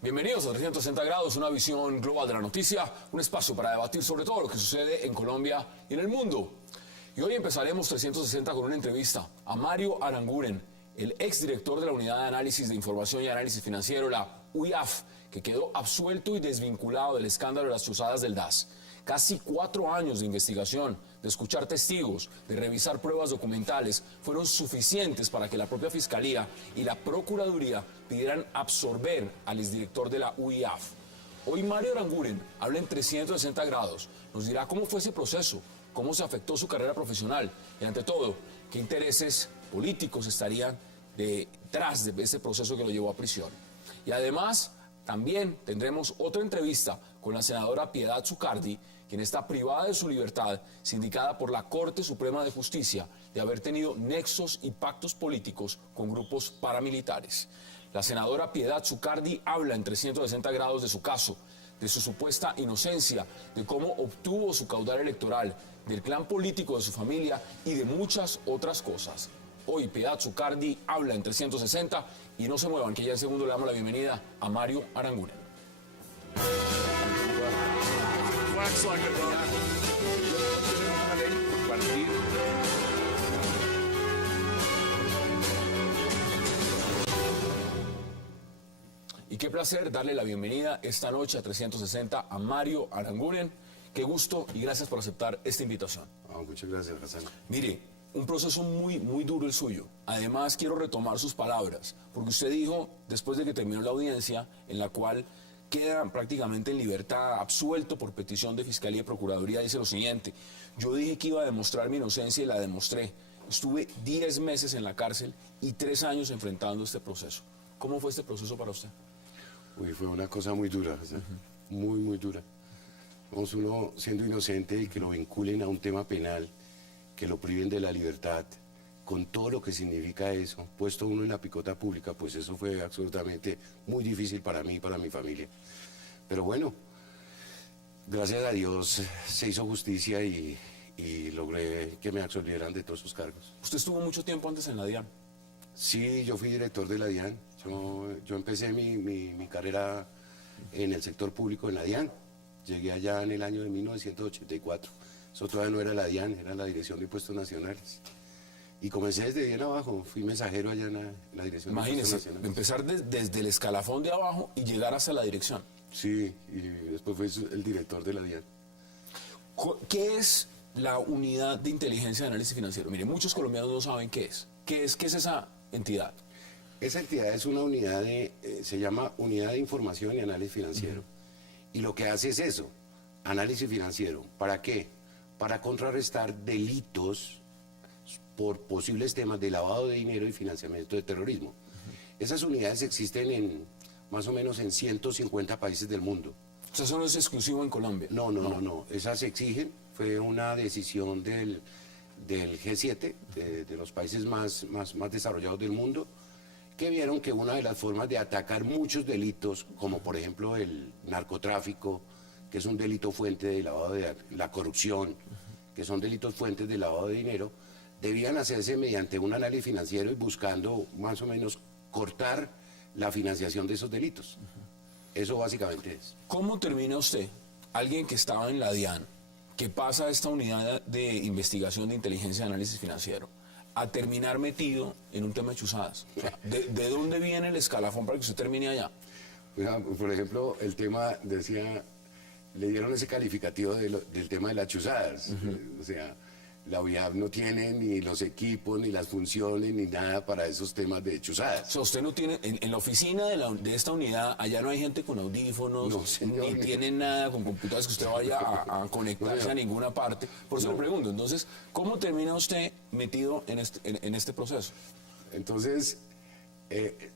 Bienvenidos a 360 grados, una visión global de la noticia, un espacio para debatir sobre todo lo que sucede en Colombia y en el mundo. Y hoy empezaremos 360 con una entrevista a Mario Aranguren, el exdirector de la Unidad de Análisis de Información y Análisis Financiero, la UIAF, que quedó absuelto y desvinculado del escándalo de las chuzadas del DAS. Casi 4 años de investigación, de escuchar testigos, de revisar pruebas documentales, fueron suficientes para que la propia Fiscalía y la Procuraduría pidieran absorber al exdirector de la UIAF. Hoy Mario Aranguren habla en 360 grados, nos dirá cómo fue ese proceso, cómo se afectó su carrera profesional y ante todo, qué intereses políticos estarían detrás de ese proceso que lo llevó a prisión. Y además, también tendremos otra entrevista con la senadora Piedad Zucardi, quien está privada de su libertad, sindicada por la Corte Suprema de Justicia de haber tenido nexos y pactos políticos con grupos paramilitares. La senadora Piedad Zucardi habla en 360 grados de su caso, de su supuesta inocencia, de cómo obtuvo su caudal electoral, del clan político de su familia y de muchas otras cosas. Hoy Piedad Zucardi habla en 360 y no se muevan, que ya en segundo le damos la bienvenida a Mario Aranguren. Y qué placer darle la bienvenida esta noche a 360 a Mario Aranguren. Qué gusto y gracias por aceptar esta invitación. Muchas gracias, Hassan. Mire, un proceso muy duro el suyo. Además, quiero retomar sus palabras, porque usted dijo, después de que terminó la audiencia, en la cual queda prácticamente en libertad, absuelto por petición de Fiscalía y Procuraduría, dice lo siguiente: yo dije que iba a demostrar mi inocencia y la demostré. Estuve 10 meses en la cárcel y 3 años enfrentando este proceso. ¿Cómo fue este proceso para usted? Uy, fue una cosa muy dura, Hassan. Muy dura. Vamos, uno siendo inocente y que lo vinculen a un tema penal, que lo priven de la libertad, con todo lo que significa eso, puesto uno en la picota pública, pues eso fue absolutamente muy difícil para mí y para mi familia. Pero bueno, gracias a Dios se hizo justicia y logré que me absolvieran de todos sus cargos. ¿Usted estuvo mucho tiempo antes en la DIAN? Sí, yo fui director de la DIAN. Yo empecé mi carrera en el sector público en la DIAN. Llegué allá en el año de 1984. Eso todavía no era la DIAN, era la Dirección de Impuestos Nacionales. Y comencé desde bien abajo, fui mensajero allá en la Dirección de Impuestos Nacionales. Empezar desde el escalafón de abajo y llegar hasta la dirección. Sí, y después fui el director de la DIAN. ¿Qué es la Unidad de Inteligencia de Análisis Financiero? Mire, muchos colombianos no saben qué es. ¿Qué es esa entidad? Esa entidad es una unidad se llama Unidad de Información y Análisis Financiero. Y lo que hace es eso, análisis financiero. ¿Para qué? Para contrarrestar delitos por posibles temas de lavado de dinero y financiamiento de terrorismo. Esas unidades existen más o menos en 150 países del mundo. O sea, eso no es exclusivo en Colombia. No. Esas exigen, fue una decisión del G7, de los países más desarrollados del mundo, que vieron que una de las formas de atacar muchos delitos, como por ejemplo el narcotráfico, que es un delito fuente de lavado de la corrupción, que son delitos fuentes de lavado de dinero, debían hacerse mediante un análisis financiero y buscando más o menos cortar la financiación de esos delitos. Eso básicamente es. ¿Cómo termina usted, alguien que estaba en la DIAN, que pasa a esta unidad de investigación de inteligencia y análisis financiero, a terminar metido en un tema de chuzadas? O sea, ¿de dónde viene el escalafón para que usted termine allá? Por ejemplo, el tema decía, le dieron ese calificativo del tema de las chuzadas. O sea, la UIAF no tiene ni los equipos, ni las funciones, ni nada para esos temas de chuzadas. O sea, usted no tiene, en la oficina de esta unidad, allá no hay gente con audífonos, no, señor, ni tiene nada con computadores que usted vaya a conectarse a ninguna parte. Por eso le pregunto, entonces, ¿cómo termina usted metido en este proceso? Entonces,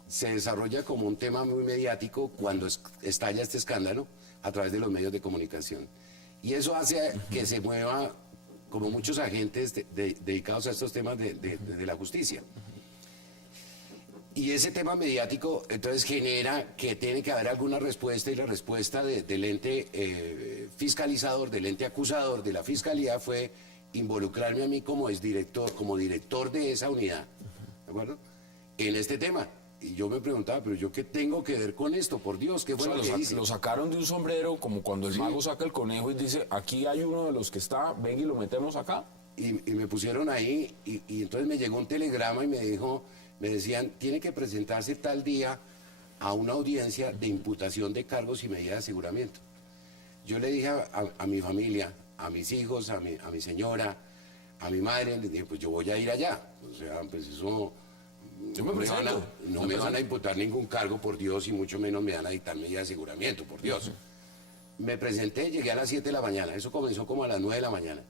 se desarrolla como un tema muy mediático cuando estalla este escándalo a través de los medios de comunicación. Y eso hace que se mueva como muchos agentes dedicados a estos temas de la justicia. Y ese tema mediático entonces genera que tiene que haber alguna respuesta, y la respuesta del ente fiscalizador, del ente acusador, de la fiscalía, fue involucrarme a mí como director de esa unidad, ¿de acuerdo? En este tema. Y yo me preguntaba, pero ¿yo qué tengo que ver con esto? Por Dios, ¿qué fue lo que hice? Lo sacaron de un sombrero, como cuando el mago saca el conejo y dice, aquí hay uno de los que está, ven y lo metemos acá. Y me pusieron ahí, y entonces me llegó un telegrama y me decían, tiene que presentarse tal día a una audiencia de imputación de cargos y medidas de aseguramiento. Yo le dije a mi familia, a mis hijos, a mi señora, a mi madre, les dije, pues yo voy a ir allá. O sea, pues eso... No me van a imputar ningún cargo, por Dios, y mucho menos me van a dictar medidas de aseguramiento, por Dios. Me presenté, llegué a las 7 de la mañana, eso comenzó como a las 9 de la mañana.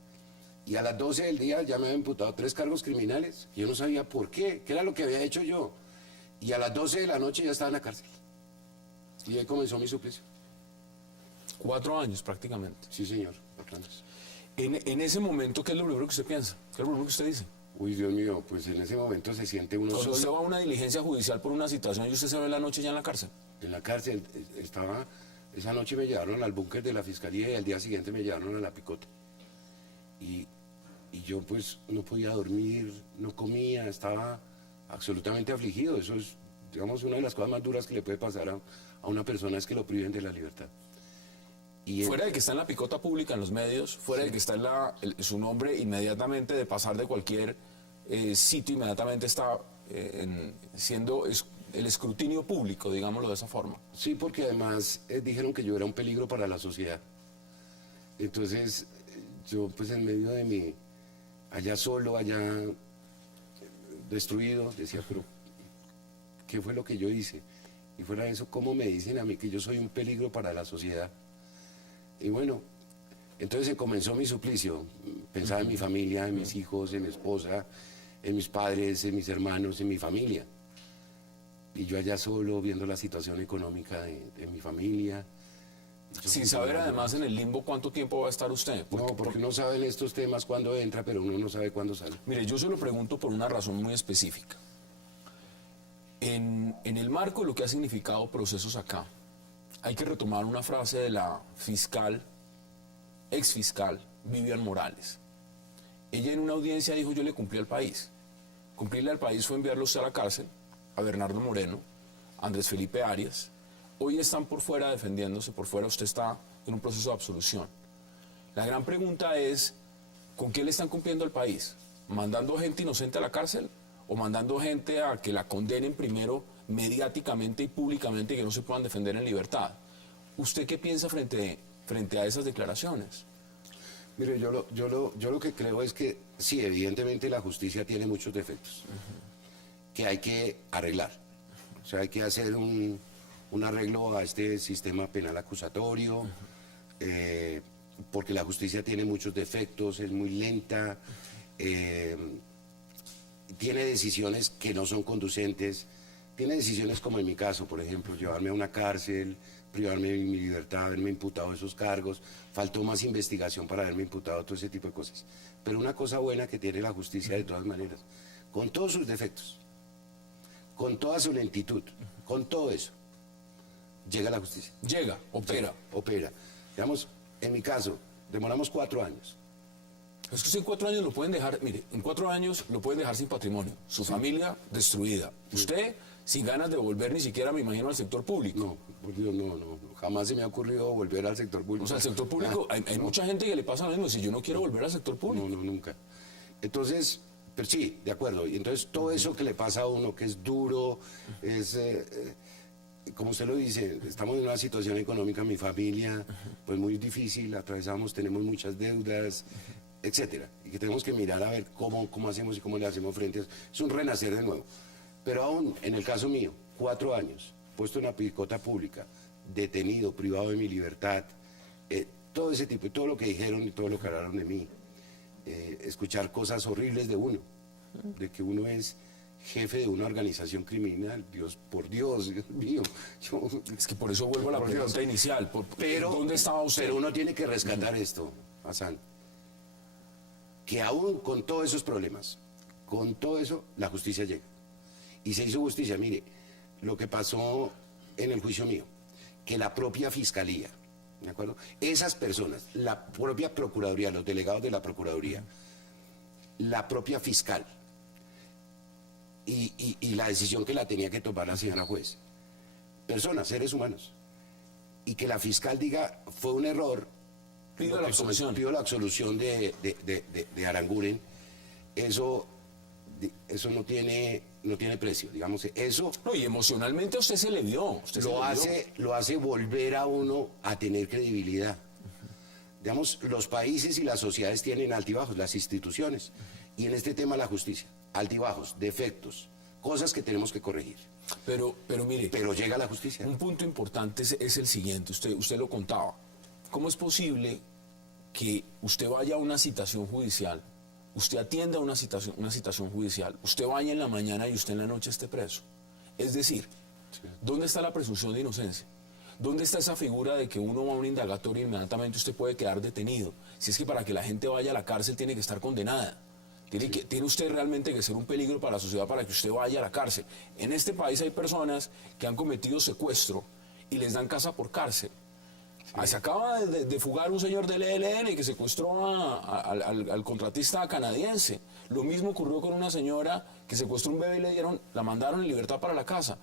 Y a las 12 del día ya me habían imputado 3 cargos criminales. Yo no sabía por qué era lo que había hecho yo. Y a las 12 de la noche ya estaba en la cárcel. Y ahí comenzó mi suplicio. 4 años prácticamente. Sí, señor, 4 años. En ese momento, ¿qué es lo primero que usted piensa? ¿Qué es lo primero que usted dice? Uy, Dios mío, pues en ese momento se siente uno Cuando solo. usted va a una diligencia judicial por una situación y usted se ve la noche ya en la cárcel. En la cárcel estaba... Esa noche me llevaron al búnker de la fiscalía y al día siguiente me llevaron a la picota. Y yo pues no podía dormir, no comía, estaba absolutamente afligido. Eso es, digamos, una de las cosas más duras que le puede pasar a una persona, es que lo priven de la libertad. Fuera de que está en la picota pública, en los medios, fuera de que está su nombre, inmediatamente de pasar de cualquier sitio, inmediatamente está siendo el escrutinio público, digámoslo de esa forma. Sí, porque además dijeron que yo era un peligro para la sociedad. Entonces, yo pues en medio de mi, allá solo, allá destruido, decía, pero ¿qué fue lo que yo hice? Y fuera de eso, ¿cómo me dicen a mí que yo soy un peligro para la sociedad? Y bueno, entonces comenzó mi suplicio. Pensaba en mi familia, en mis hijos, en mi esposa, en mis padres, en mis hermanos, en mi familia. Y yo allá solo, viendo la situación económica de mi familia. Sin saber además en el limbo cuánto tiempo va a estar usted. Porque uno sabe en estos temas cuándo entra, pero uno no sabe cuándo sale. Mire, yo se lo pregunto por una razón muy específica. En el marco de lo que ha significado procesos acá, hay que retomar una frase de la ex fiscal Vivian Morales. Ella en una audiencia dijo, yo le cumplí al país. Cumplirle al país fue enviarlo usted a la cárcel, a Bernardo Moreno, a Andrés Felipe Arias. Hoy están por fuera defendiéndose, por fuera usted está en un proceso de absolución. La gran pregunta es, ¿con qué le están cumpliendo al país? ¿Mandando gente inocente a la cárcel? ¿O mandando gente a que la condenen primero mediáticamente y públicamente y que no se puedan defender en libertad? ¿Usted qué piensa frente a esas declaraciones? Mire, yo lo que creo es que sí, evidentemente la justicia tiene muchos defectos que hay que arreglar. O sea, hay que hacer un arreglo a este sistema penal acusatorio, porque la justicia tiene muchos defectos, es muy lenta, tiene decisiones que no son conducentes, tiene decisiones como en mi caso, por ejemplo, llevarme a una cárcel, privarme de mi libertad, haberme imputado esos cargos, faltó más investigación para haberme imputado todo ese tipo de cosas. Pero una cosa buena que tiene la justicia de todas maneras, con todos sus defectos, con toda su lentitud, con todo eso, llega la justicia. Llega, opera. Opera. Digamos, en mi caso, demoramos 4 años. Es que usted en 4 años lo pueden dejar, mire, en 4 años lo pueden dejar sin patrimonio, su familia destruida, usted sin ganas de volver ni siquiera, me imagino, al sector público. No, por Dios, no, jamás se me ha ocurrido volver al sector público. O sea, al sector público, hay mucha gente que le pasa lo mismo, si yo no quiero volver al sector público. No, nunca. Entonces, pero sí, de acuerdo, y entonces todo eso que le pasa a uno, que es duro, es... como usted lo dice, estamos en una situación económica, mi familia, pues muy difícil, tenemos muchas deudas, etcétera, y que tenemos que mirar a ver cómo hacemos y cómo le hacemos frente a eso. Es un renacer de nuevo. Pero aún, en el caso mío, 4 años, puesto en la picota pública, detenido, privado de mi libertad, todo ese tipo, todo lo que dijeron y todo lo que hablaron de mí, escuchar cosas horribles de uno, de que uno es jefe de una organización criminal, Dios mío. Es que por eso vuelvo a la pregunta inicial. ¿Dónde estaba usted? Pero uno tiene que rescatar esto, Hassan, que aún con todos esos problemas, con todo eso, la justicia llega. y se hizo justicia. Mire, lo que pasó en el juicio mío, que la propia fiscalía, ¿de acuerdo? Esas personas, la propia procuraduría, los delegados de la procuraduría, la propia fiscal y la decisión que la tenía que tomar la señora juez, personas, seres humanos, y que la fiscal diga fue un error, pido la absolución, pido la absolución de Aranguren, eso no tiene precio, digamos, eso No, y emocionalmente a usted se le vio. lo hace volver a uno a tener credibilidad. Digamos, los países y las sociedades tienen altibajos, las instituciones, y en este tema la justicia, altibajos, defectos, cosas que tenemos que corregir. Pero mire, Pero llega la justicia. un punto importante es el siguiente, usted lo contaba. ¿Cómo es posible que usted vaya a una citación judicial, usted atienda una citación judicial, usted vaya en la mañana y usted en la noche esté preso? Es decir, ¿dónde está la presunción de inocencia? ¿Dónde está esa figura de que uno va a un indagatorio y inmediatamente usted puede quedar detenido? Si es que para que la gente vaya a la cárcel tiene que estar condenada. Tiene usted realmente que ser un peligro para la sociedad para que usted vaya a la cárcel. En este país hay personas que han cometido secuestro y les dan casa por cárcel. Se acaba de fugar un señor del ELN que secuestró al contratista canadiense. Lo mismo ocurrió con una señora que secuestró un bebé y la mandaron en libertad para la casa.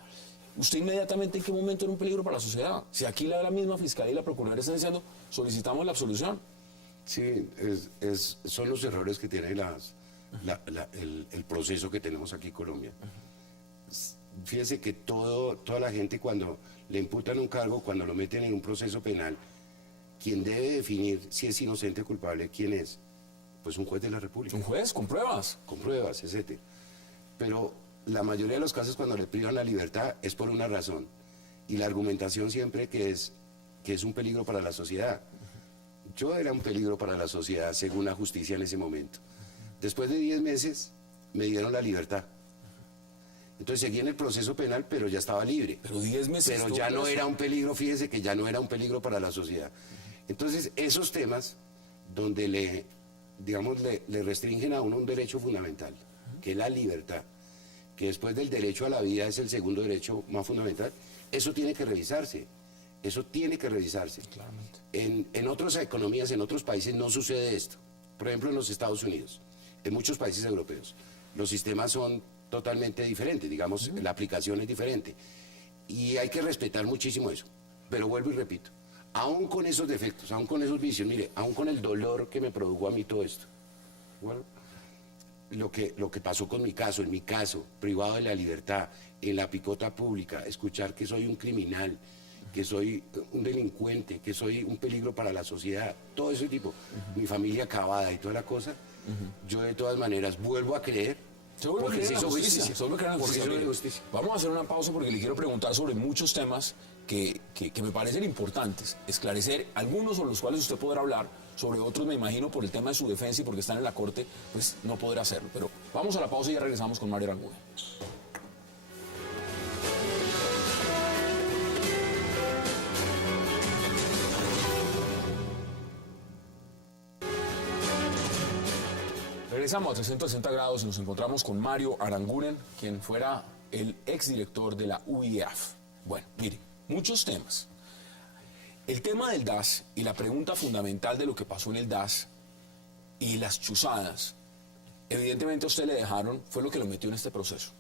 ¿Usted inmediatamente en qué momento era un peligro para la sociedad? Si aquí la misma fiscalía y la procuraduría están diciendo, solicitamos la absolución. Sí, son los errores que tiene el proceso que tenemos aquí en Colombia. Fíjese que toda la gente cuando le imputan un cargo, cuando lo meten en un proceso penal, quien debe definir si es inocente o culpable, ¿quién es? Pues un juez de la República. Un juez con pruebas. Con pruebas, etc. Pero la mayoría de los casos cuando le privan la libertad es por una razón. Y la argumentación siempre que es un peligro para la sociedad. Yo era un peligro para la sociedad según la justicia en ese momento. Después de 10 meses me dieron la libertad. Entonces seguí en el proceso penal, pero ya estaba libre. Pero 10 meses. Pero ya no era un peligro, fíjese que ya no era un peligro para la sociedad. Entonces esos temas donde le restringen a uno un derecho fundamental, que es la libertad, que después del derecho a la vida es el segundo derecho más fundamental, eso tiene que revisarse. Eso tiene que revisarse. Claramente. En otras economías, en otros países no sucede esto. Por ejemplo, en los Estados Unidos, en muchos países europeos, los sistemas son totalmente diferentes, digamos, la aplicación es diferente. Y hay que respetar muchísimo eso. Pero vuelvo y repito, aún con esos defectos, aún con esos vicios, mire, aún con el dolor que me produjo a mí todo esto, bueno, lo que pasó con mi caso, en mi caso, privado de la libertad, en la picota pública, escuchar que soy un criminal, que soy un delincuente, que soy un peligro para la sociedad, todo ese tipo, mi familia acabada y toda la cosa, yo de todas maneras vuelvo a creer. Porque se hizo justicia. Vamos a hacer una pausa porque le quiero preguntar sobre muchos temas que me parecen importantes. Esclarecer algunos sobre los cuales usted podrá hablar, sobre otros me imagino por el tema de su defensa y porque están en la corte, pues no podrá hacerlo. Pero vamos a la pausa y ya regresamos con Mario Aranguren. Regresamos a 360 grados y nos encontramos con Mario Aranguren, quien fuera el exdirector de la UIF. Bueno, mire, muchos temas. El tema del DAS y la pregunta fundamental de lo que pasó en el DAS y las chuzadas, evidentemente a usted le dejaron, fue lo que lo metió en este proceso.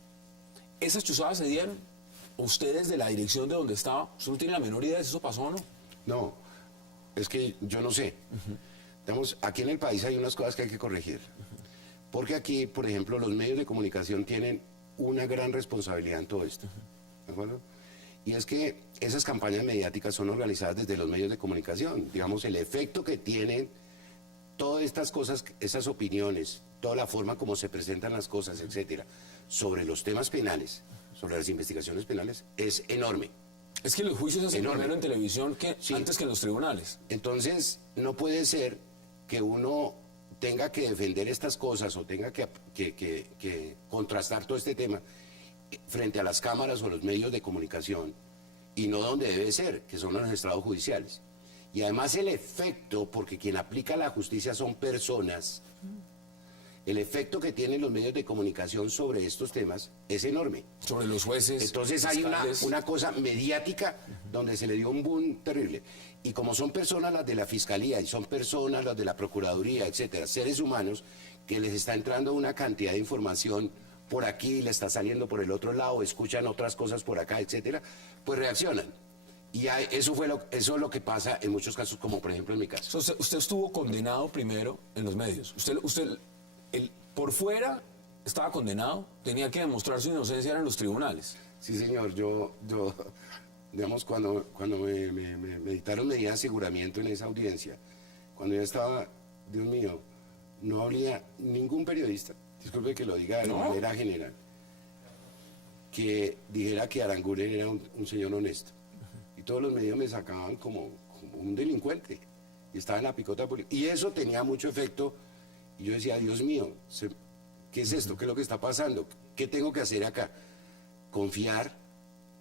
¿Esas chuzadas se dieron? ¿Ustedes de la dirección de donde estaba, usted no tiene la menor idea de si eso pasó o no? No, es que yo no sé. Digamos, aquí en el país hay unas cosas que hay que corregir. Porque aquí, por ejemplo, los medios de comunicación tienen una gran responsabilidad en todo esto. ¿De acuerdo? Y es que esas campañas mediáticas son organizadas desde los medios de comunicación. Digamos, el efecto que tienen todas estas cosas, esas opiniones, toda la forma como se presentan las cosas, etcétera, sobre los temas penales, sobre las investigaciones penales, es enorme. Es que los juicios se hacen primero en televisión antes que en los tribunales. Entonces, no puede ser que uno tenga que defender estas cosas o tenga que contrastar todo este tema frente a las cámaras o los medios de comunicación y no donde debe ser, que son los estrados judiciales. Y además el efecto, porque quien aplica la justicia son personas, el efecto que tienen los medios de comunicación sobre estos temas es enorme. Sobre los jueces. Entonces hay una cosa mediática donde se le dio un boom terrible. Y como son personas las de la Fiscalía y son personas las de la Procuraduría, etcétera, seres humanos que les está entrando una cantidad de información por aquí, le está saliendo por el otro lado, escuchan otras cosas por acá, etcétera, pues reaccionan. Y eso es lo que pasa en muchos casos, como por ejemplo en mi caso. Usted estuvo condenado primero en los medios. Por fuera estaba condenado, tenía que demostrar su inocencia en los tribunales. Sí, señor, yo digamos, cuando me dictaron medidas de aseguramiento en esa audiencia, cuando yo estaba, Dios mío, no había ningún periodista, disculpe que lo diga de manera general, que dijera que Aranguren era un señor honesto. Y todos los medios me sacaban como un delincuente. Y estaba en la picota política. Y eso tenía mucho efecto. Y yo decía, Dios mío, ¿qué es esto? ¿Qué es lo que está pasando? ¿Qué tengo que hacer acá? Confiar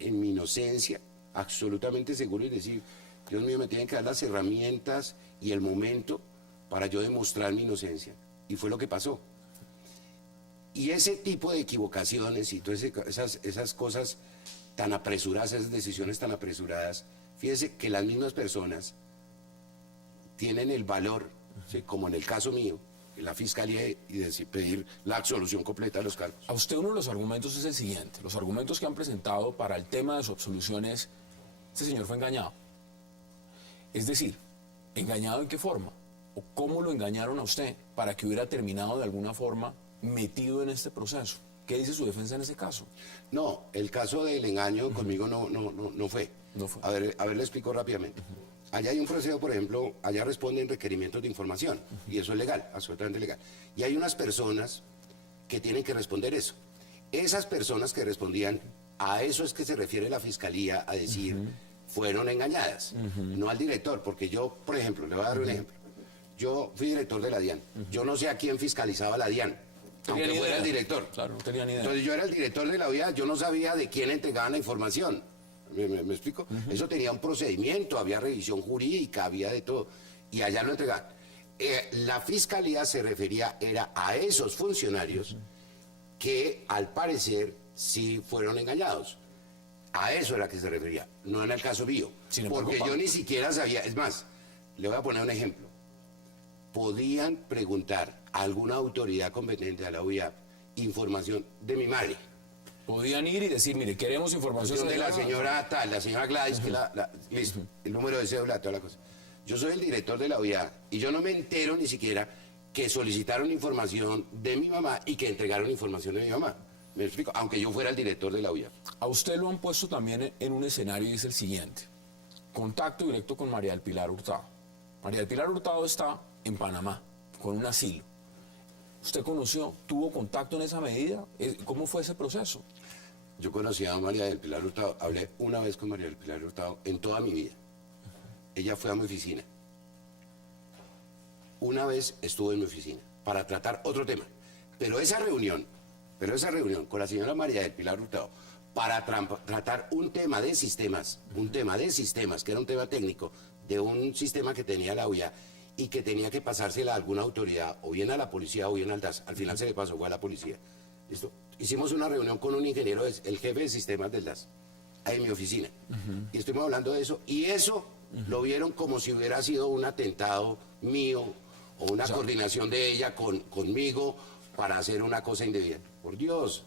en mi inocencia, absolutamente seguro, y decir, Dios mío, me tienen que dar las herramientas y el momento para yo demostrar mi inocencia. Y fue lo que pasó. Y ese tipo de equivocaciones y todas esas cosas tan apresuradas, esas decisiones tan apresuradas, fíjese que las mismas personas tienen el valor, ¿sí?, como en el caso mío, en la Fiscalía, y pedir la absolución completa de los cargos. A usted uno de los argumentos es el siguiente. Los argumentos que han presentado para el tema de su absolución es, este señor fue engañado. Es decir, ¿engañado en qué forma? ¿O cómo lo engañaron a usted para que hubiera terminado de alguna forma metido en este proceso? ¿Qué dice su defensa en ese caso? No, el caso del engaño conmigo no fue. No fue. A ver, le explico rápidamente. Allá hay un proceso, por ejemplo, allá responden requerimientos de información, y eso es legal, absolutamente legal. Y hay unas personas que tienen que responder eso. Esas personas que respondían, a eso es que se refiere la Fiscalía a decir, fueron engañadas, no al director, porque yo, por ejemplo, le voy a dar un ejemplo. Yo fui director de la DIAN, yo no sé a quién fiscalizaba la DIAN, aunque fuera el director. Claro, no tenía ni idea. Entonces yo era el director de la DIAN, yo no sabía de quién entregaban la información. ¿Me explico? Eso tenía un procedimiento, había revisión jurídica, había de todo, y allá lo entregaban. La Fiscalía se refería era a esos funcionarios que al parecer sí fueron engañados. A eso era que se refería, no en el caso mío. Porque yo ni siquiera sabía, es más, le voy a poner un ejemplo. Podían preguntar a alguna autoridad competente, a la OIAP, información de mi madre. Podían ir y decir, mire, queremos información de la señora tal, la señora Gladys, que listo, el número de cédula, toda la cosa. Yo soy el director de la OIA y yo no me entero ni siquiera que solicitaron información de mi mamá y que entregaron información de mi mamá. ¿Me explico? Aunque yo fuera el director de la OIA. A usted lo han puesto también en un escenario y es el siguiente. Contacto directo con María del Pilar Hurtado. María del Pilar Hurtado está en Panamá, con un asilo. ¿Usted conoció, tuvo contacto en esa medida? ¿Cómo fue ese proceso? Yo conocí a María del Pilar Hurtado, hablé una vez con María del Pilar Hurtado en toda mi vida. Ella fue a mi oficina. Una vez estuvo en mi oficina para tratar otro tema. Pero esa reunión con la señora María del Pilar Hurtado para tratar un tema de sistemas, que era un tema técnico de un sistema que tenía la OIA y que tenía que pasársela a alguna autoridad, o bien a la policía o bien al DAS. Al final se le pasó, fue a la policía. ¿Listo? Hicimos una reunión con un ingeniero, el jefe de sistemas del DAS, ahí en mi oficina. Y estuvimos hablando de eso. Y eso lo vieron como si hubiera sido un atentado mío o una coordinación de ella conmigo para hacer una cosa indebida. Por Dios.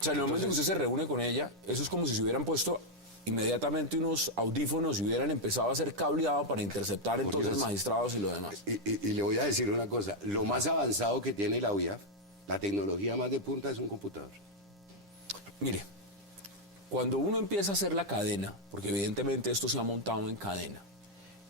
O sea, en el momento que usted se reúne con ella, eso es como si se hubieran puesto inmediatamente unos audífonos y hubieran empezado a hacer cableado para interceptar entonces magistrados y lo demás. Y le voy a decir una cosa, lo más avanzado que tiene la UIAF, la tecnología más de punta, es un computador. Mire, cuando uno empieza a hacer la cadena, porque evidentemente esto se ha montado en cadena,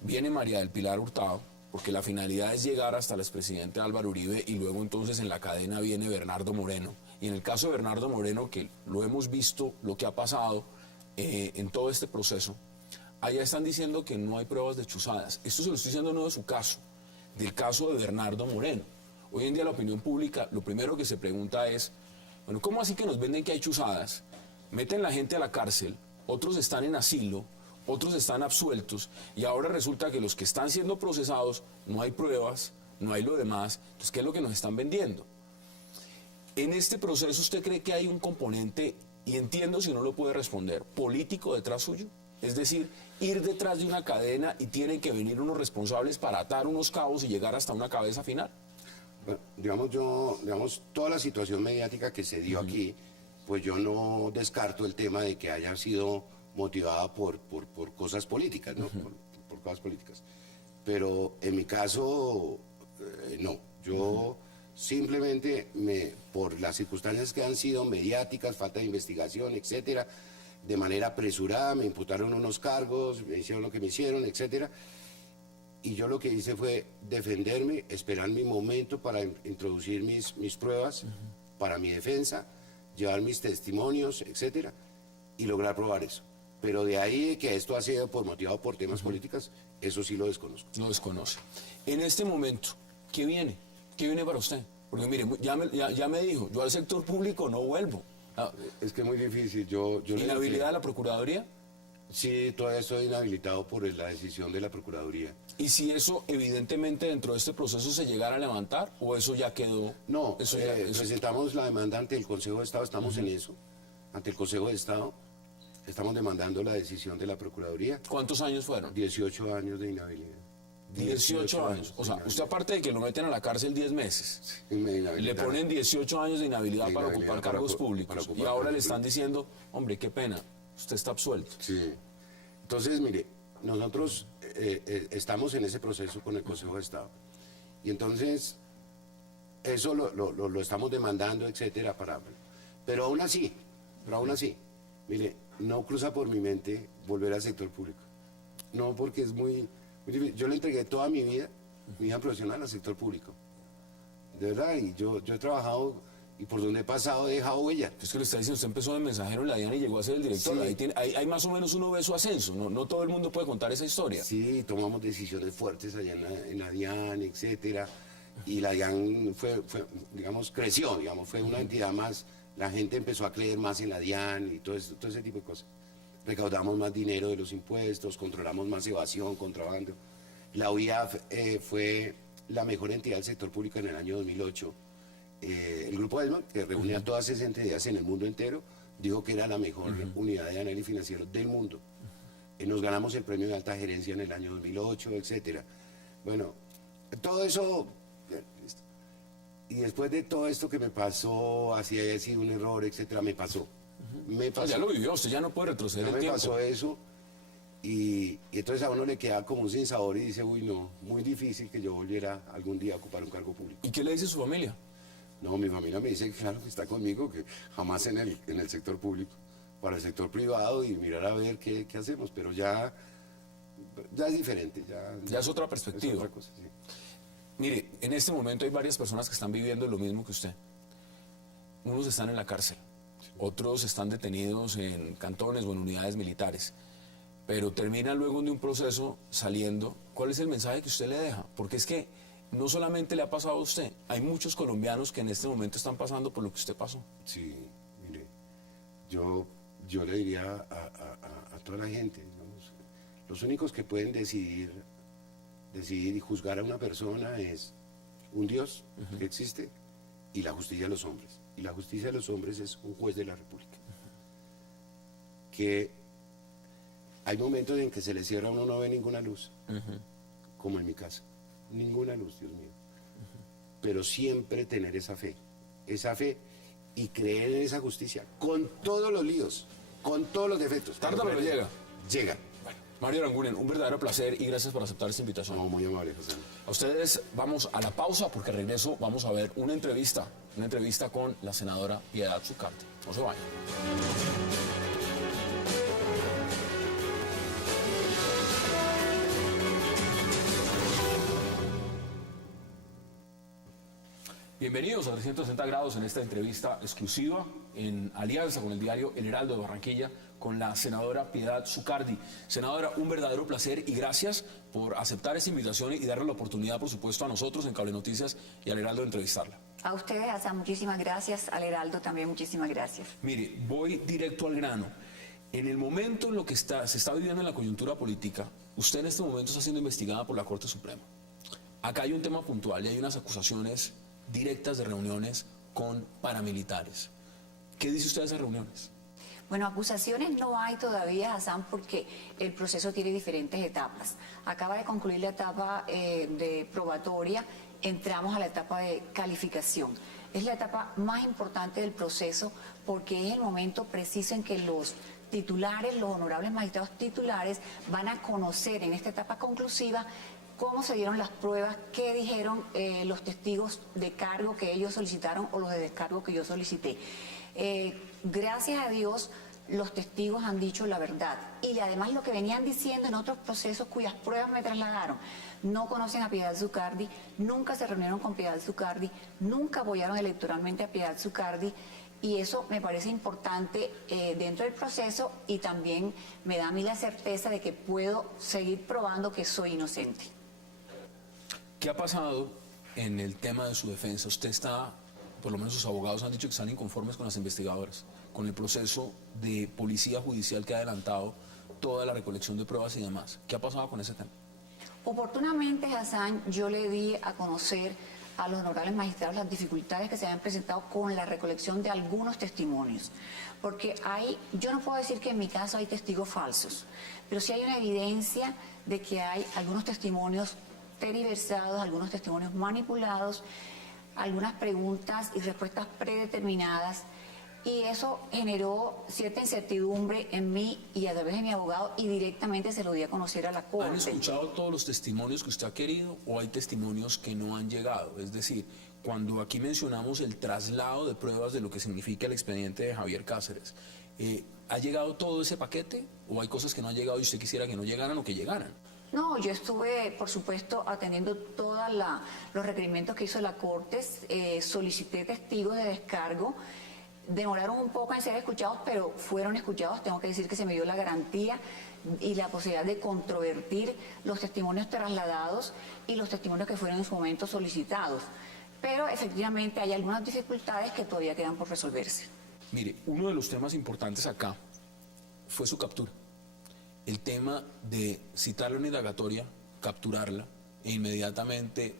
viene María del Pilar Hurtado, porque la finalidad es llegar hasta el expresidente Álvaro Uribe y luego entonces en la cadena viene Bernardo Moreno. Y en el caso de Bernardo Moreno, que lo hemos visto, lo que ha pasado en todo este proceso, allá están diciendo que no hay pruebas de chuzadas. Esto se lo estoy diciendo no de su caso, del caso de Bernardo Moreno. Hoy en día la opinión pública, lo primero que se pregunta es, bueno, ¿cómo así que nos venden que hay chuzadas? Meten la gente a la cárcel, otros están en asilo, otros están absueltos, y ahora resulta que los que están siendo procesados no hay pruebas, no hay lo demás. Entonces, ¿qué es lo que nos están vendiendo? En este proceso, ¿usted cree que hay un componente, y entiendo si no lo puede responder, político detrás suyo? Es decir, ir detrás de una cadena y tienen que venir unos responsables para atar unos cabos y llegar hasta una cabeza final. Bueno, digamos, toda la situación mediática que se dio aquí, pues yo no descarto el tema de que haya sido motivada por cosas políticas, ¿no? Por cosas políticas. Pero en mi caso, no. Yo simplemente, por las circunstancias que han sido mediáticas, falta de investigación, etcétera, de manera apresurada me imputaron unos cargos, me hicieron lo que me hicieron, etcétera. Y yo lo que hice fue defenderme, esperar mi momento para introducir mis pruebas para mi defensa, llevar mis testimonios, etcétera, y lograr probar eso. Pero de ahí que esto ha sido motivado por temas políticos, eso sí lo desconozco. Lo desconoce. En este momento, ¿qué viene? ¿Qué viene para usted? Porque mire, ya me dijo, yo al sector público no vuelvo. Es que es muy difícil. ¿Inhabilidad de la Procuraduría? Sí, todavía estoy inhabilitado por la decisión de la Procuraduría. ¿Y si eso evidentemente dentro de este proceso se llegara a levantar o eso ya quedó? No, presentamos la demanda ante el Consejo de Estado, estamos en eso, ante el Consejo de Estado, estamos demandando la decisión de la Procuraduría. ¿Cuántos años fueron? 18 años de inhabilidad. 18 años. O sea, usted aparte de que lo meten a la cárcel 10 meses, le ponen 18 años de inhabilidad para ocupar cargos públicos y ahora le están diciendo, hombre, qué pena, usted está absuelto. Sí. Entonces, mire, nosotros estamos en ese proceso con el Consejo de Estado. Y entonces, eso lo estamos demandando, etcétera, pero aún así, mire, no cruza por mi mente volver al sector público. No, porque es muy difícil. Yo le entregué toda mi vida profesional al sector público. De verdad, y yo he trabajado, y por donde he pasado he dejado huella. Es que le está diciendo, usted empezó de mensajero en la DIAN y llegó a ser el director. Sí. Ahí más o menos uno ve su ascenso, no todo el mundo puede contar esa historia. Sí, tomamos decisiones fuertes allá en la DIAN, etcétera, y la DIAN creció, fue una entidad más, la gente empezó a creer más en la DIAN y todo ese tipo de cosas. Recaudamos más dinero de los impuestos, controlamos más evasión, contrabando. La OIA fue la mejor entidad del sector público en el año 2008. El Grupo ESMA, que reunía a todas esas entidades en el mundo entero, dijo que era la mejor unidad de análisis financiero del mundo. Nos ganamos el premio de alta gerencia en el año 2008, etcétera. Bueno, todo eso, y después de todo esto que me pasó, así haya sido un error, etcétera, me pasó. Ya lo vivió, usted ya no puede retroceder el tiempo. Me pasó eso, y entonces a uno le queda como un sinsabor y dice, uy, no, muy difícil que yo volviera algún día a ocupar un cargo público. ¿Y qué le dice su familia? No, mi familia me dice que claro, que está conmigo, que jamás en el sector público, para el sector privado y mirar a ver qué hacemos, pero ya es diferente. Ya es otra perspectiva. Es otra cosa, sí. Mire, en este momento hay varias personas que están viviendo lo mismo que usted. Unos están en la cárcel, otros están detenidos en cantones o en unidades militares, pero terminan luego de un proceso saliendo. ¿Cuál es el mensaje que usted le deja? Porque es que no solamente le ha pasado a usted, hay muchos colombianos que en este momento están pasando por lo que usted pasó. Sí, mire, yo le diría a toda la gente, los únicos que pueden decidir y juzgar a una persona es un Dios que existe y la justicia de los hombres. Y la justicia de los hombres es un juez de la República. Que hay momentos en que se le cierra a uno, no ve ninguna luz, como en mi casa. Ninguna luz, Dios mío. Pero siempre tener esa fe y creer en esa justicia, con todos los líos, con todos los defectos. ¿Tarda pero llega? Llega. Bueno, Mario Aranguren, un verdadero placer y gracias por aceptar esta invitación. No, muy amable, José. A ustedes vamos a la pausa porque al regreso vamos a ver una entrevista con la senadora Piedad Zucardi. No se vayan. Bienvenidos a 360 grados en esta entrevista exclusiva en alianza con el diario El Heraldo de Barranquilla con la senadora Piedad Zucardi. Senadora, un verdadero placer y gracias por aceptar esta invitación y darle la oportunidad, por supuesto, a nosotros en Cable Noticias y al Heraldo de entrevistarla. A ustedes, Asa, muchísimas gracias. Al Heraldo también muchísimas gracias. Mire, voy directo al grano. En el momento en lo que se está viviendo en la coyuntura política, usted en este momento está siendo investigada por la Corte Suprema. Acá hay un tema puntual y hay unas acusaciones directas de reuniones con paramilitares. ¿Qué dice usted de esas reuniones? Bueno, acusaciones no hay todavía, Hassan, porque el proceso tiene diferentes etapas. Acaba de concluir la etapa de probatoria, entramos a la etapa de calificación. Es la etapa más importante del proceso porque es el momento preciso en que los titulares, los honorables magistrados titulares, van a conocer en esta etapa conclusiva cómo se dieron las pruebas, qué dijeron los testigos de cargo que ellos solicitaron o los de descargo que yo solicité. Gracias a Dios, los testigos han dicho la verdad y además lo que venían diciendo en otros procesos cuyas pruebas me trasladaron. No conocen a Piedad Zucardi, nunca se reunieron con Piedad Zucardi, nunca apoyaron electoralmente a Piedad Zucardi y eso me parece importante dentro del proceso y también me da a mí la certeza de que puedo seguir probando que soy inocente. ¿Qué ha pasado en el tema de su defensa? Usted está, por lo menos sus abogados han dicho que están inconformes con las investigadoras, con el proceso de policía judicial que ha adelantado toda la recolección de pruebas y demás. ¿Qué ha pasado con ese tema? Oportunamente, Hassan, yo le di a conocer a los honorables magistrados las dificultades que se habían presentado con la recolección de algunos testimonios. Porque yo no puedo decir que en mi caso hay testigos falsos, pero sí hay una evidencia de que hay algunos testimonios tergiversados, algunos testimonios manipulados, algunas preguntas y respuestas predeterminadas. Y eso generó cierta incertidumbre en mí y a través de mi abogado y directamente se lo di a conocer a la Corte. ¿Han escuchado todos los testimonios que usted ha querido o hay testimonios que no han llegado? Es decir, cuando aquí mencionamos el traslado de pruebas de lo que significa el expediente de Javier Cáceres, ¿ha llegado todo ese paquete o hay cosas que no han llegado y usted quisiera que no llegaran o que llegaran? No, yo estuve, por supuesto, atendiendo todos los requerimientos que hizo la Corte, solicité testigos de descargo. Demoraron un poco en ser escuchados, pero fueron escuchados. Tengo que decir que se me dio la garantía y la posibilidad de controvertir los testimonios trasladados y los testimonios que fueron en su momento solicitados. Pero efectivamente hay algunas dificultades que todavía quedan por resolverse. Mire, uno de los temas importantes acá fue su captura. El tema de citarle una indagatoria, capturarla e inmediatamente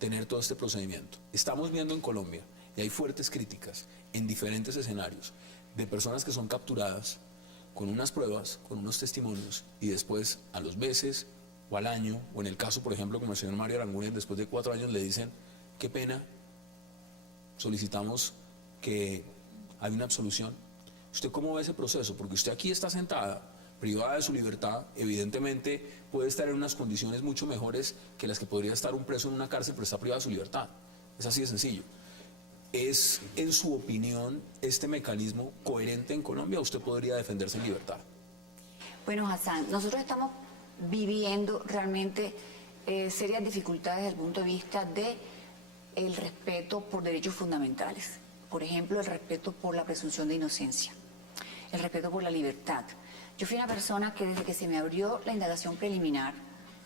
tener todo este procedimiento. Estamos viendo en Colombia, y hay fuertes críticas en diferentes escenarios, de personas que son capturadas con unas pruebas, con unos testimonios, y después a los meses o al año, o en el caso, por ejemplo, como el señor Mario Aranguren, después de 4 años le dicen, qué pena, solicitamos que hay una absolución. ¿Usted cómo ve ese proceso? Porque usted aquí está sentada, privada de su libertad, evidentemente puede estar en unas condiciones mucho mejores que las que podría estar un preso en una cárcel, pero está privada de su libertad. Es así de sencillo. ¿Es, en su opinión, este mecanismo coherente en Colombia o usted podría defenderse en libertad? Bueno, Hassan, nosotros estamos viviendo realmente serias dificultades desde el punto de vista del respeto por derechos fundamentales. Por ejemplo, el respeto por la presunción de inocencia, el respeto por la libertad. Yo fui una persona que desde que se me abrió la indagación preliminar,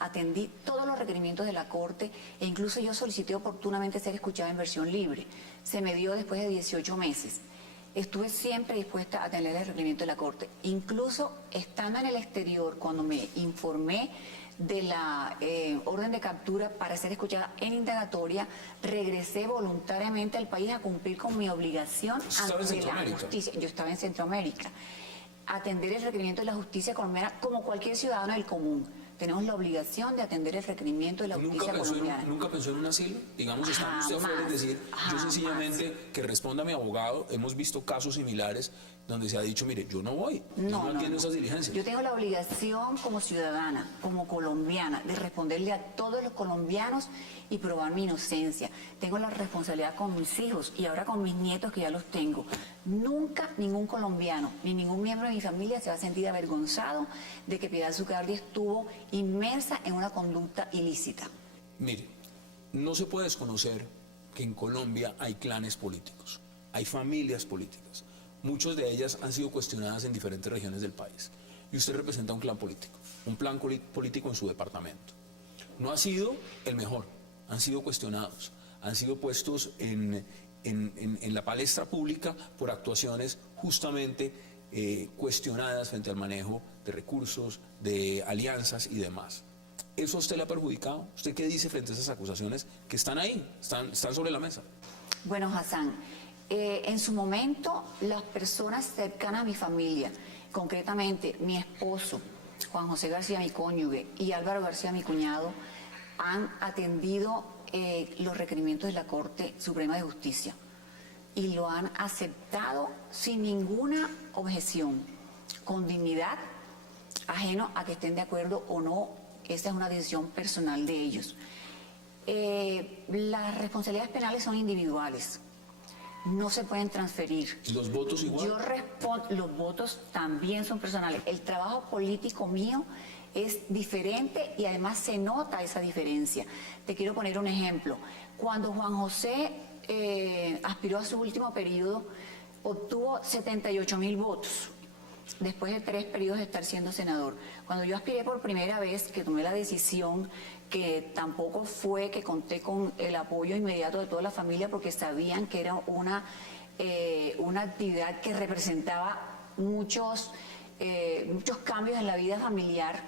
atendí todos los requerimientos de la Corte e incluso yo solicité oportunamente ser escuchada en versión libre. Se me dio después de 18 meses. Estuve siempre dispuesta a atender el requerimiento de la Corte. Incluso estando en el exterior, cuando me informé de la orden de captura para ser escuchada en indagatoria, regresé voluntariamente al país a cumplir con mi obligación ante la justicia. Yo estaba en Centroamérica. Atender el requerimiento de la justicia colombiana como cualquier ciudadano del común. Tenemos la obligación de atender el requerimiento de la justicia colombiana. ¿Nunca pensó en un asilo? Digamos, está usted afuera, es decir, yo sencillamente que responda a mi abogado, hemos visto casos similares donde se ha dicho, mire, yo no voy, no entiendo esas diligencias. Yo tengo la obligación como ciudadana, como colombiana, de responderle a todos los colombianos y probar mi inocencia. Tengo la responsabilidad con mis hijos y ahora con mis nietos que ya los tengo. Nunca ningún colombiano, ni ningún miembro de mi familia se va a sentir avergonzado de que Piedad Zucardi estuvo inmersa en una conducta ilícita. Mire, no se puede desconocer que en Colombia hay clanes políticos, hay familias políticas. Muchas de ellas han sido cuestionadas en diferentes regiones del país. Y usted representa un clan político, un plan político en su departamento. No ha sido el mejor, han sido cuestionados, han sido puestos en la palestra pública por actuaciones justamente cuestionadas frente al manejo de recursos, de alianzas y demás. ¿Eso a usted le ha perjudicado? ¿Usted qué dice frente a esas acusaciones que están ahí, están sobre la mesa? Bueno, Hassan, En su momento, las personas cercanas a mi familia, concretamente mi esposo, Juan José García, mi cónyuge, y Álvaro García, mi cuñado, han atendido los requerimientos de la Corte Suprema de Justicia y lo han aceptado sin ninguna objeción, con dignidad, ajeno a que estén de acuerdo o no. Esa es una decisión personal de ellos. Las responsabilidades penales son individuales, no se pueden transferir. ¿Y los votos igual? Yo respondo, los votos también son personales. El trabajo político mío es diferente y además se nota esa diferencia. Te quiero poner un ejemplo. Cuando Juan José aspiró a su último periodo, obtuvo 78.000 votos, después de 3 periodos de estar siendo senador. Cuando yo aspiré por primera vez, que tomé la decisión, que tampoco fue que conté con el apoyo inmediato de toda la familia, porque sabían que era una actividad que representaba muchos cambios en la vida familiar,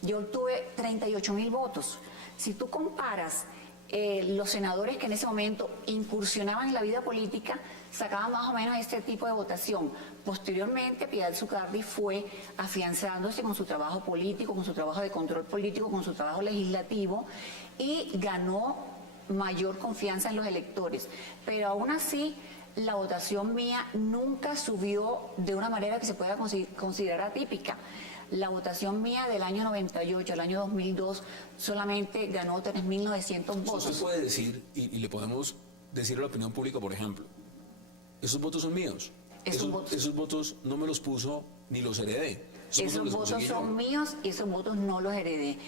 yo obtuve 38.000 votos. Si tú comparas los senadores que en ese momento incursionaban en la vida política, sacaban más o menos este tipo de votación. Posteriormente, Piedad Zucardi fue afianzándose con su trabajo político, con su trabajo de control político, con su trabajo legislativo, y ganó mayor confianza en los electores. Pero aún así, la votación mía nunca subió de una manera que se pueda considerar atípica. La votación mía del año 98 al año 2002 solamente ganó 3.900 votos. Eso se puede decir, y le podemos decir a la opinión pública, por ejemplo, esos votos son míos. Esos votos no me los puso ni los heredé. Esos votos son míos y esos votos no los heredé.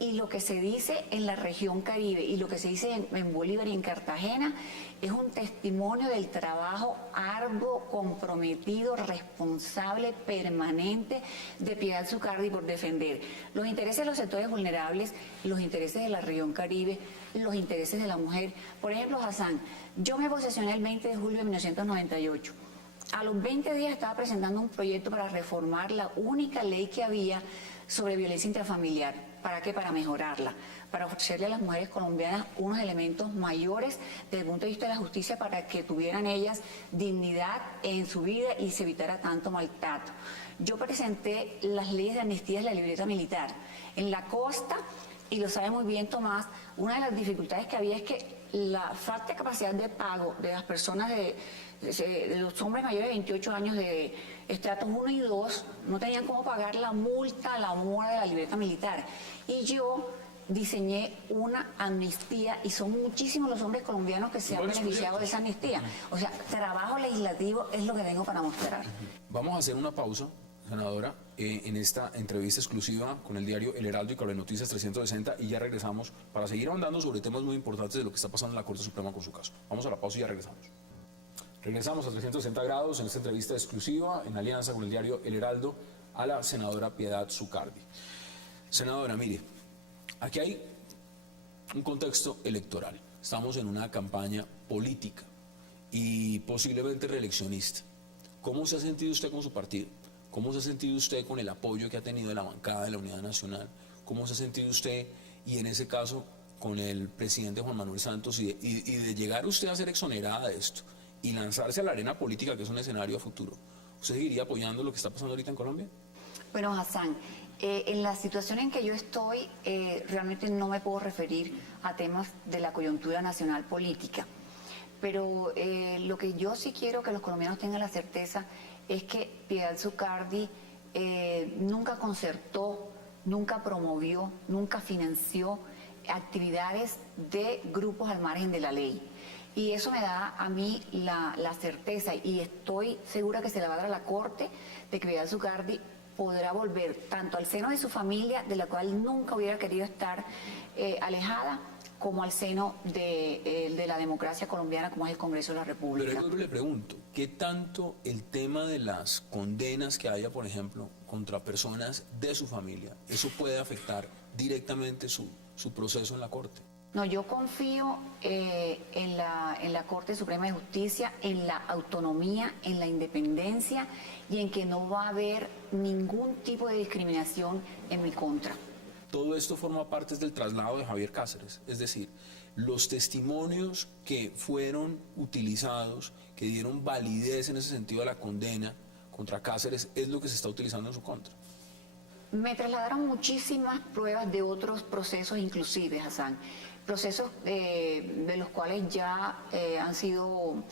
Y lo que se dice en la región Caribe y lo que se dice en Bolívar y en Cartagena es un testimonio del trabajo arduo, comprometido, responsable, permanente de Piedad Zucardi por defender los intereses de los sectores vulnerables, los intereses de la región Caribe, los intereses de la mujer. Por ejemplo, Hassan, yo me posesioné el 20 de julio de 1998. A los 20 días estaba presentando un proyecto para reformar la única ley que había sobre violencia intrafamiliar. ¿Para qué? Para mejorarla, para ofrecerle a las mujeres colombianas unos elementos mayores desde el punto de vista de la justicia para que tuvieran ellas dignidad en su vida y se evitara tanto maltrato. Yo presenté las leyes de amnistía de la libreta militar. En la costa, y lo sabe muy bien Tomás, una de las dificultades que había es que la falta de capacidad de pago de las personas de los hombres mayores de 28 años de estratos 1 y 2 no tenían cómo pagar la multa, la mora de la libreta militar. Y yo diseñé una amnistía y son muchísimos los hombres colombianos que se han beneficiado de esa amnistía. O sea, trabajo legislativo es lo que vengo para mostrar. Vamos a hacer una pausa, senadora, en esta entrevista exclusiva con el diario El Heraldo y Cable Noticias 360, y ya regresamos para seguir ahondando sobre temas muy importantes de lo que está pasando en la Corte Suprema con su caso. Vamos a la pausa y ya regresamos. Regresamos a 360 grados en esta entrevista exclusiva en alianza con el diario El Heraldo a la senadora Piedad Zucardi. Senadora, mire, aquí hay un contexto electoral. Estamos en una campaña política y posiblemente reeleccionista. ¿Cómo se ha sentido usted con su partido? ¿Cómo se ha sentido usted con el apoyo que ha tenido de la bancada de la Unidad Nacional? ¿Cómo se ha sentido usted, y en ese caso, con el presidente Juan Manuel Santos, y de llegar usted a ser exonerada de esto y lanzarse a la arena política, que es un escenario a futuro? ¿Usted seguiría apoyando lo que está pasando ahorita en Colombia? Bueno, Hassan, en la situación en que yo estoy, realmente no me puedo referir a temas de la coyuntura nacional política. Pero lo que yo sí quiero que los colombianos tengan la certeza es que Piedad Zucardi nunca concertó, nunca promovió, nunca financió actividades de grupos al margen de la ley. Y eso me da a mí la certeza, y estoy segura que se la va a dar a la Corte, de que Piedad Zucardi podrá volver tanto al seno de su familia, de la cual nunca hubiera querido estar alejada, como al seno de la democracia colombiana, como es el Congreso de la República. Pero yo le pregunto, ¿qué tanto el tema de las condenas que haya, por ejemplo, contra personas de su familia, eso puede afectar directamente su proceso en la Corte? No, yo confío en la Corte Suprema de Justicia, en la autonomía, en la independencia y en que no va a haber ningún tipo de discriminación en mi contra. Todo esto forma parte del traslado de Javier Cáceres, es decir, los testimonios que fueron utilizados, que dieron validez en ese sentido a la condena contra Cáceres, es lo que se está utilizando en su contra? Me trasladaron muchísimas pruebas de otros procesos, inclusive, Hassan. Procesos de los cuales ya han sido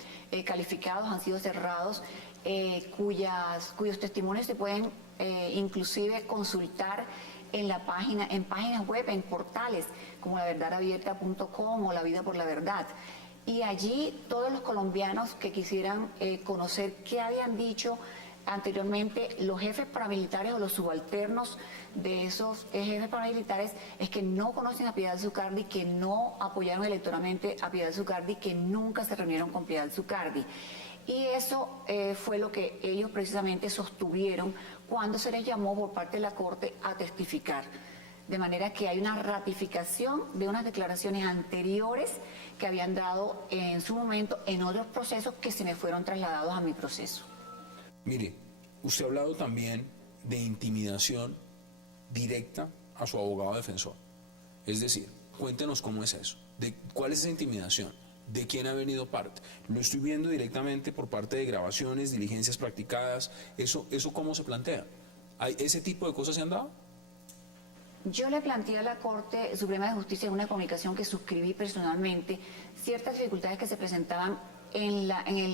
calificados, han sido cerrados, cuyos testimonios se pueden inclusive consultar en páginas web, en portales como laverdadabierta.com o La Vida por la Verdad. Y allí todos los colombianos que quisieran conocer qué habían dicho anteriormente los jefes paramilitares o los subalternos de esos jefes paramilitares, es que no conocen a Piedad Zucardi, que no apoyaron electoralmente a Piedad Zucardi, que nunca se reunieron con Piedad Zucardi. Y eso fue lo que ellos precisamente sostuvieron cuando se les llamó por parte de la Corte a testificar. De manera que hay una ratificación de unas declaraciones anteriores que habían dado en su momento en otros procesos que se me fueron trasladados a mi proceso. Mire, usted ha hablado también de intimidación directa a su abogado defensor. Es decir, cuéntenos cómo es eso, cuál es esa intimidación, de quién ha venido parte. Lo estoy viendo directamente por parte de grabaciones, diligencias practicadas. ¿Eso cómo se plantea? ¿Ese tipo de cosas se han dado? Yo le planteé a la Corte Suprema de Justicia en una comunicación que suscribí personalmente ciertas dificultades que se presentaban en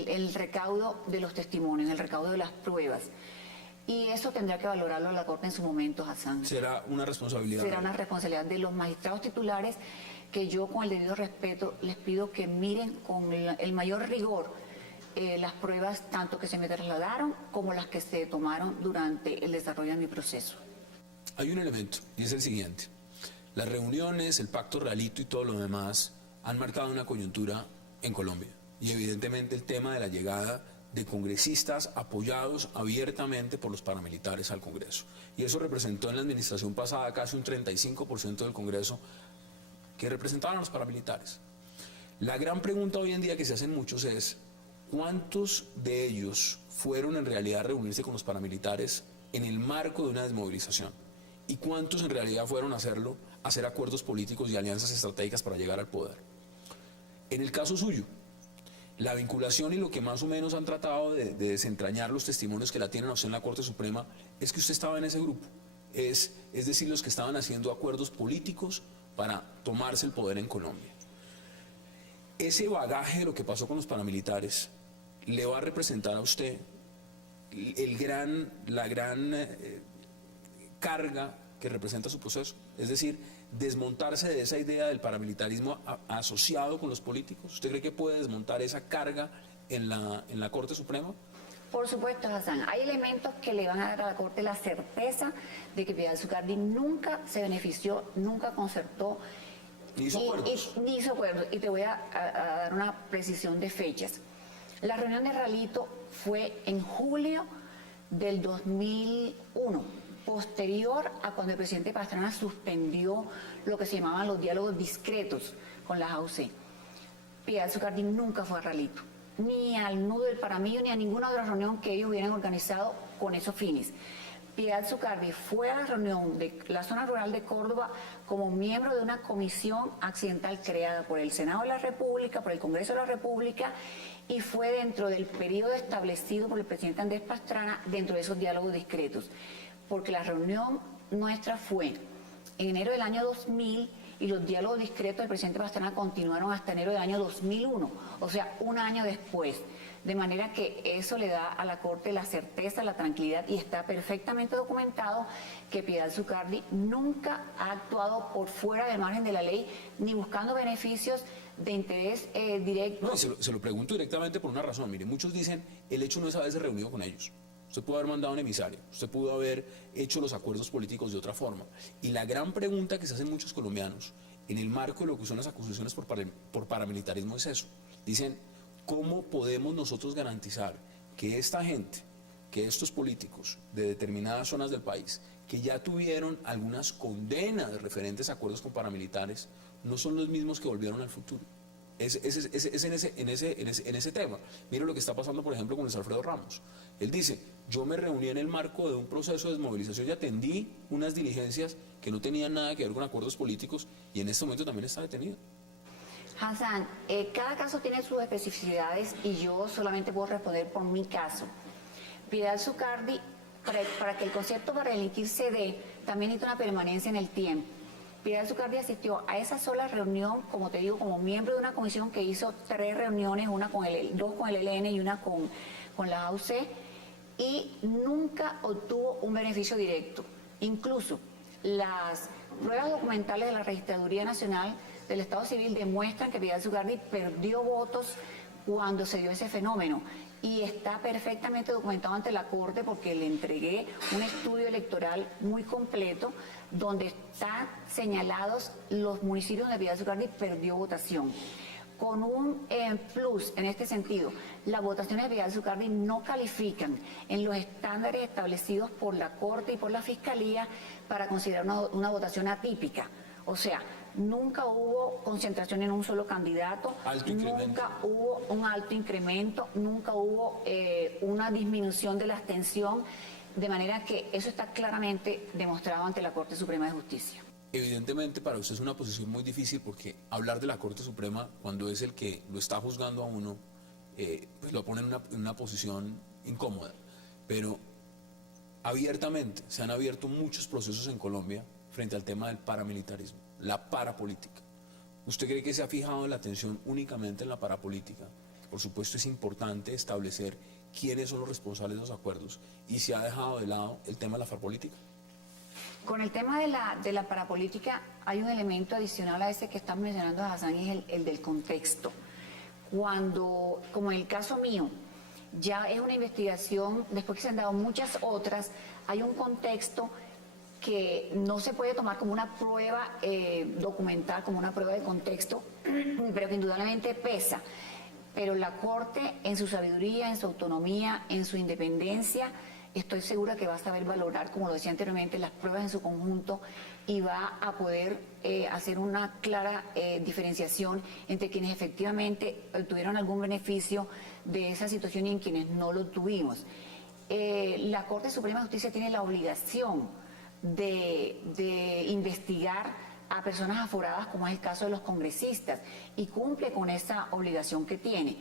el recaudo de los testimonios, en el recaudo de las pruebas. Y eso tendrá que valorarlo la Corte en su momento, Hassan. ¿Será una responsabilidad? Será una responsabilidad de los magistrados titulares, que yo, con el debido respeto, les pido que miren con el mayor rigor las pruebas, tanto que se me trasladaron como las que se tomaron durante el desarrollo de mi proceso. Hay un elemento, y es el siguiente. Las reuniones, el pacto realito y todo lo demás han marcado una coyuntura en Colombia. Y evidentemente el tema de la llegada de congresistas apoyados abiertamente por los paramilitares al Congreso. Y eso representó en la administración pasada casi un 35% del Congreso que representaban a los paramilitares. La gran pregunta hoy en día que se hacen muchos es: ¿cuántos de ellos fueron en realidad a reunirse con los paramilitares en el marco de una desmovilización? ¿Y cuántos en realidad fueron a hacerlo, a hacer acuerdos políticos y alianzas estratégicas para llegar al poder? En el caso suyo, la vinculación y lo que más o menos han tratado de desentrañar los testimonios que la tienen a usted en la Corte Suprema es que usted estaba en ese grupo. Es decir, los que estaban haciendo acuerdos políticos para tomarse el poder en Colombia. Ese bagaje de lo que pasó con los paramilitares le va a representar a usted la gran carga que representa su proceso. Es decir, desmontarse de esa idea del paramilitarismo asociado con los políticos. ¿Usted cree que puede desmontar esa carga en la Corte Suprema? Por supuesto, Hassan. Hay elementos que le van a dar a la Corte la certeza de que Piedad Zucardi nunca se benefició, nunca concertó. Ni hizo acuerdos. Ni hizo acuerdos. Y te voy a dar una precisión de fechas. La reunión de Ralito fue en julio del 2001, posterior a cuando el presidente Pastrana suspendió lo que se llamaban los diálogos discretos con las AUC. Piedad Zucardi nunca fue a Ralito, ni al nudo del Paramillo, ni a ninguna otra reunión que ellos hubieran organizado con esos fines. Piedad Zucardi fue a la reunión de la zona rural de Córdoba como miembro de una comisión accidental creada por el Senado de la República, por el Congreso de la República, y fue dentro del periodo establecido por el presidente Andrés Pastrana, dentro de esos diálogos discretos. Porque la reunión nuestra fue en enero del año 2000 y los diálogos discretos del presidente Pastrana continuaron hasta enero del año 2001, o sea, un año después. De manera que eso le da a la Corte la certeza, la tranquilidad, y está perfectamente documentado que Piedad Zucardi nunca ha actuado por fuera del margen de la ley, ni buscando beneficios de interés directo. No, se lo pregunto directamente por una razón. Mire, muchos dicen, el hecho no es haberse reunido con ellos. Usted pudo haber mandado un emisario, usted pudo haber hecho los acuerdos políticos de otra forma. Y la gran pregunta que se hacen muchos colombianos, en el marco de lo que son las acusaciones por paramilitarismo, es eso. Dicen, ¿cómo podemos nosotros garantizar que esta gente, que estos políticos de determinadas zonas del país, que ya tuvieron algunas condenas referentes a acuerdos con paramilitares, no son los mismos que volvieron al futuro? Es en ese tema. Mire lo que está pasando, por ejemplo, con Luis Alfredo Ramos. Él dice, yo me reuní en el marco de un proceso de desmovilización y atendí unas diligencias que no tenían nada que ver con acuerdos políticos, y en este momento también está detenido. Hassan, cada caso tiene sus especificidades y yo solamente puedo responder por mi caso. Piedad Zucardi, para que el concepto para delinquir se dé, también necesita una permanencia en el tiempo. Piedad Zucardi asistió a esa sola reunión, como te digo, como miembro de una comisión que hizo 3 reuniones, dos con el ELN y una con la AUC, y nunca obtuvo un beneficio directo. Incluso las pruebas documentales de la Registraduría Nacional del Estado Civil demuestran que Piedad Zucardi perdió votos cuando se dio ese fenómeno. Y está perfectamente documentado ante la Corte porque le entregué un estudio electoral muy completo donde están señalados los municipios donde Piedad Zucardi perdió votación. Con un plus en este sentido, las votaciones de Piedad Zucardi no califican en los estándares establecidos por la Corte y por la Fiscalía para considerar una votación atípica. O sea, nunca hubo concentración en un solo candidato, nunca hubo un alto incremento, nunca hubo una disminución de la abstención, de manera que eso está claramente demostrado ante la Corte Suprema de Justicia. Evidentemente para usted es una posición muy difícil porque hablar de la Corte Suprema cuando es el que lo está juzgando a uno, pues lo pone en una posición incómoda. Pero abiertamente se han abierto muchos procesos en Colombia frente al tema del paramilitarismo, la parapolítica. ¿Usted cree que se ha fijado la atención únicamente en la parapolítica? Por supuesto es importante establecer quiénes son los responsables de los acuerdos y se ha dejado de lado el tema de la parapolítica. Con el tema de la parapolítica hay un elemento adicional a ese que estás mencionando, Hassan, y es el del contexto. Cuando, como en el caso mío, ya es una investigación, después que se han dado muchas otras, hay un contexto que no se puede tomar como una prueba documental, como una prueba de contexto, pero que indudablemente pesa. Pero la Corte, en su sabiduría, en su autonomía, en su independencia, estoy segura que va a saber valorar, como lo decía anteriormente, las pruebas en su conjunto y va a poder hacer una clara diferenciación entre quienes efectivamente obtuvieron algún beneficio de esa situación y en quienes no lo tuvimos. La Corte Suprema de Justicia tiene la obligación de investigar a personas aforadas, como es el caso de los congresistas, y cumple con esa obligación que tiene.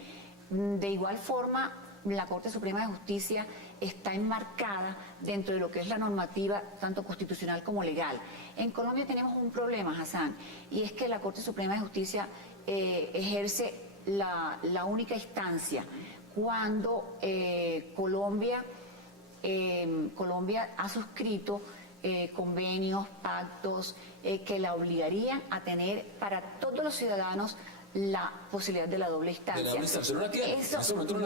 De igual forma, la Corte Suprema de Justicia está enmarcada dentro de lo que es la normativa tanto constitucional como legal. En Colombia tenemos un problema, Hassan, y es que la Corte Suprema de Justicia ejerce la única instancia cuando Colombia ha suscrito convenios, pactos que la obligarían a tener para todos los ciudadanos la posibilidad de la doble instancia. ¿De la doble instancia no la tiene? Eso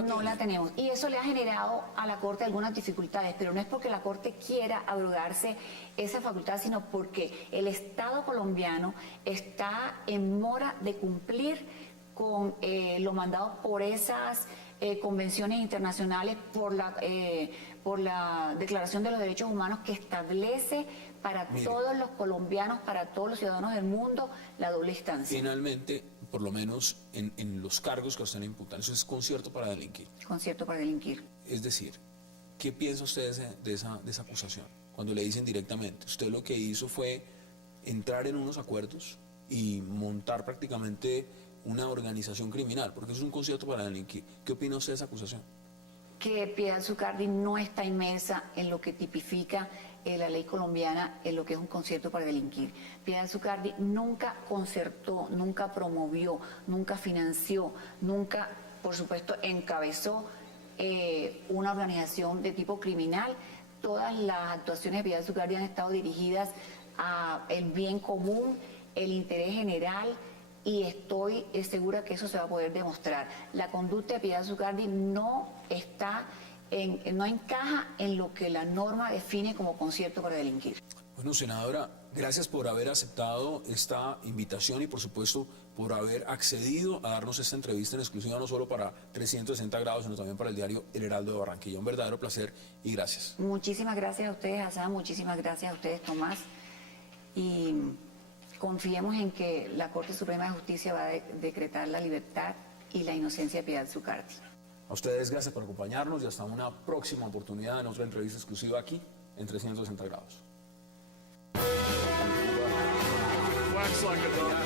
no la tenemos. Y eso le ha generado a la Corte algunas dificultades, pero no es porque la Corte quiera abrogarse esa facultad, sino porque el Estado colombiano está en mora de cumplir con lo mandado por esas convenciones internacionales, por la Declaración de los Derechos Humanos que establece para todos los colombianos, para todos los ciudadanos del mundo, la doble instancia. Finalmente, por lo menos en los cargos que a usted le imputan, eso es concierto para delinquir. Concierto para delinquir. Es decir, ¿qué piensa usted de esa acusación? Cuando le dicen directamente, usted lo que hizo fue entrar en unos acuerdos y montar prácticamente una organización criminal, porque eso es un concierto para delinquir. ¿Qué opina usted de esa acusación? Que Piedad Zucardi no está inmersa en lo que tipifica la ley colombiana, en lo que es un concierto para delinquir. Piedad Zucardi nunca concertó, nunca promovió, nunca financió, nunca, por supuesto, encabezó una organización de tipo criminal. Todas las actuaciones de Piedad Zucardi han estado dirigidas al bien común, el interés general, y estoy segura que eso se va a poder demostrar. La conducta de Piedad Zucardi no encaja en lo que la norma define como concierto para delinquir. Bueno, senadora, gracias por haber aceptado esta invitación y por supuesto por haber accedido a darnos esta entrevista en exclusiva no solo para 360 grados, sino también para el diario El Heraldo de Barranquilla. Un verdadero placer y gracias. Muchísimas gracias a ustedes, Hassan, muchísimas gracias a ustedes, Tomás, y confiemos en que la Corte Suprema de Justicia va a decretar la libertad y la inocencia de Piedad Zucardi. A ustedes gracias por acompañarnos y hasta una próxima oportunidad en otra entrevista exclusiva aquí en 360 grados. wax like a dog.